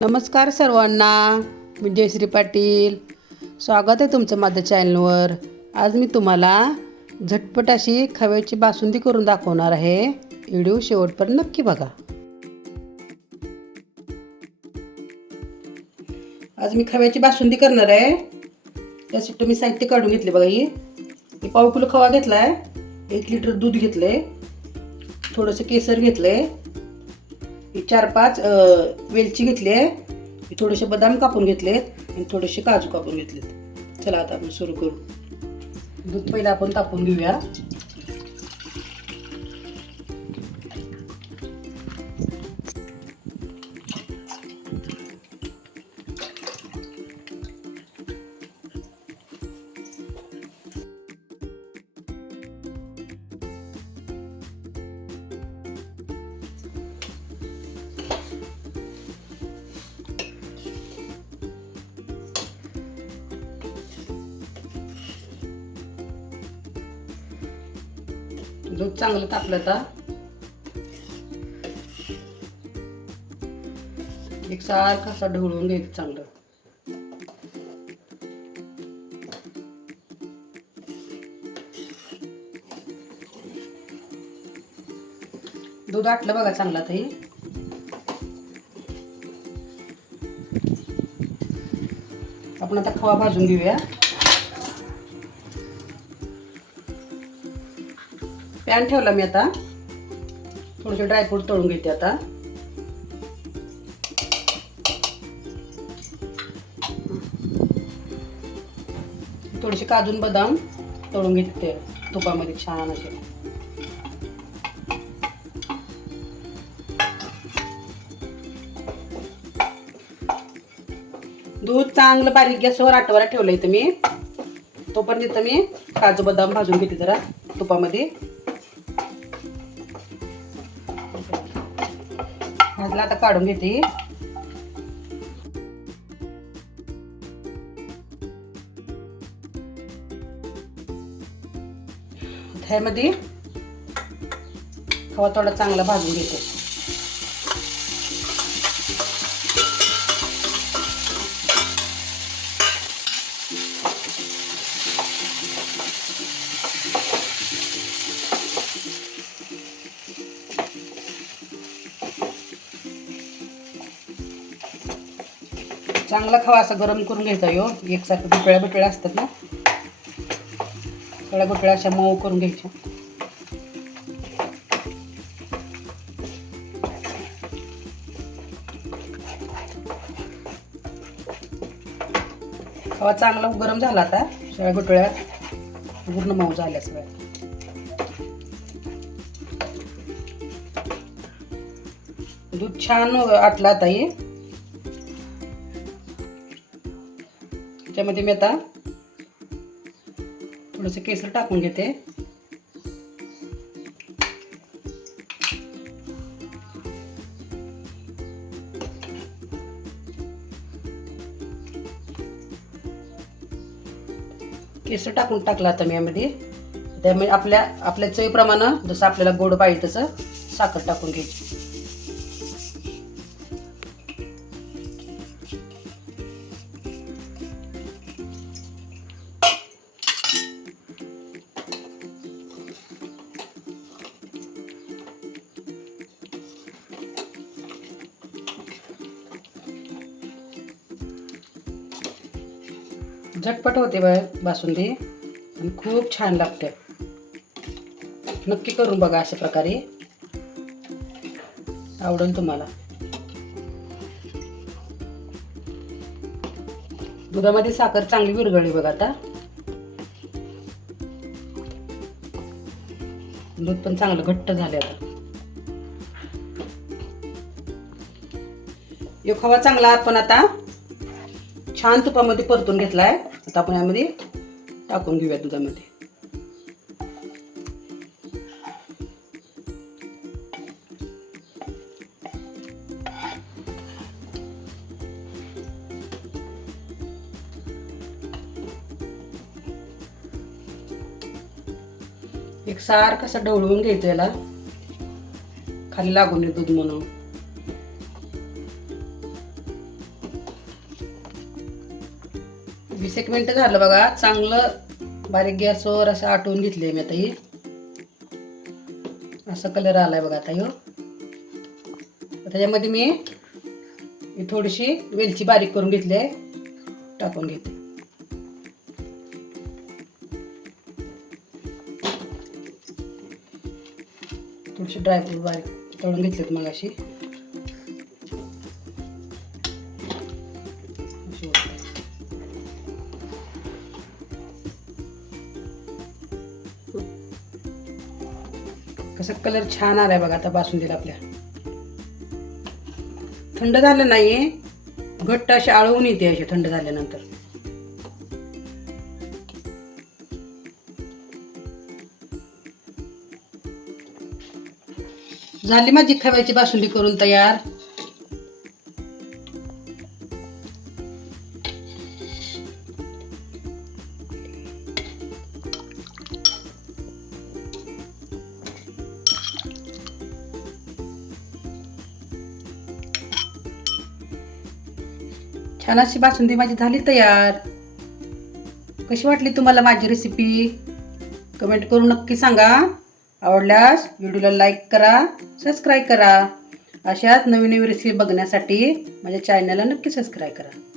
नमस्कार सर्वांना, मी जयश्री पाटील. स्वागत आहे तुमचं माझ्या चॅनलवर. आज मी तुम्हाला झटपट अशी खव्याची बासुंदी करून दाखवणार आहे. व्हिडिओ शेवटपर्यंत नक्की बघा. आज मी खव्याची बासुंदी करणार आहे. त्यासाठी मी साहित्य काढून घेतले बघा. ही पाव किलो खवा घेतलाय, 1 लिटर दूध घेतले, थोडंसं केसर घेतले, 4-5 वेलची घेतली आहे, थोडेसे बदाम कापून घेतलेत आणि थोडेसे काजू कापून घेतलेत. चला आता आपण सुरू करू. दूध पहिला आपण तापवून घेऊया. दूध चांगलं तापलं आता एकसारखं असं ढवळून घ्यायचं चांगलं. दूध आटलं बघा चांगलं. आता हे आपण आता खवा भाजून घेऊया. पॅन ठेवला मी. आता थोडेसे ड्रायफ्रूट तळून घेते. आता थोडेसे काजू बदाम तळून घेते तुपामध्ये छान असे. दूध चांगलं बारीक गॅसवर आटवायला ठेवलं इथं मी. तोपर्यंत इथं मी काजू बदाम भाजून घेते जरा तुपामध्ये. भाजला आता काढून घेते. ह्यामध्ये खवा थोडा चांगला भाजून घेते. चांगला खवा असा गरम करून घ्यायचा. एकसारखं गुठळ्या असतात ना, सगळ्या गुठळ्या अशा मऊ करून घ्यायच्या. खवा चांगला गरम झाला. आता सगळ्या गुठळ्या पूर्ण मऊ झाल्या सगळ्या. दूध छान आटलं. आता हे त्यामध्ये मी आता थोडंसं केसर टाकून घेते. केसर टाकला आता मी यामध्ये. त्यामुळे आपल्या चवीप्रमाणे जसं आपल्याला गोड पाहिजे तसं साखर टाकून घ्यायची. झटपट होते बासुंदी आणि खूप छान लागते. नक्की करून बघा. अशा प्रकारे आवडेल तुम्हाला. दुधामध्ये साखर चांगली विरघळली बघा. आता दूध पण चांगलं घट्ट झाले. आता यो खवा चांगला आपण आता छान तुपामध्ये परतून घेतलाय. आता आपण यामध्ये टाकून घेऊया दुधामध्ये. एकसारखं असं ढवळून घ्यायचं. याला खाली लागून दूध म्हणून. 20 मिनिटं झालं बघा. चांगलं बारीक गॅसवर असं आटवून घेतले मी आता. ही असा कलर आलाय बघा आता. ह्यो त्याच्यामध्ये मी थोडीशी वेलची बारीक करून घेतली आहे, टाकून घेते. थोडीशी ड्रायफ्रूट बारीक तळून घेतलेत मग अशी. कसा कलर छान आलाय बघा आता बासुंदीला आपल्या. थंड झालं नाहीये, घट्ट अशी आळवून येते अशी थंड झाल्यानंतर. झाली माझी खव्याची बासुंदी करून तयार. छान अशी बासुंदी माझी झाली तयार. कशी वाटली तुम्हाला माझी रेसिपी? कमेंट करून नक्की सांगा. आवडल्यास व्हिडिओला लाईक करा, सबस्क्राईब करा. अशाच नवीन नवीन रेसिपी बघण्यासाठी माझ्या चॅनलला नक्की सबस्क्राईब करा.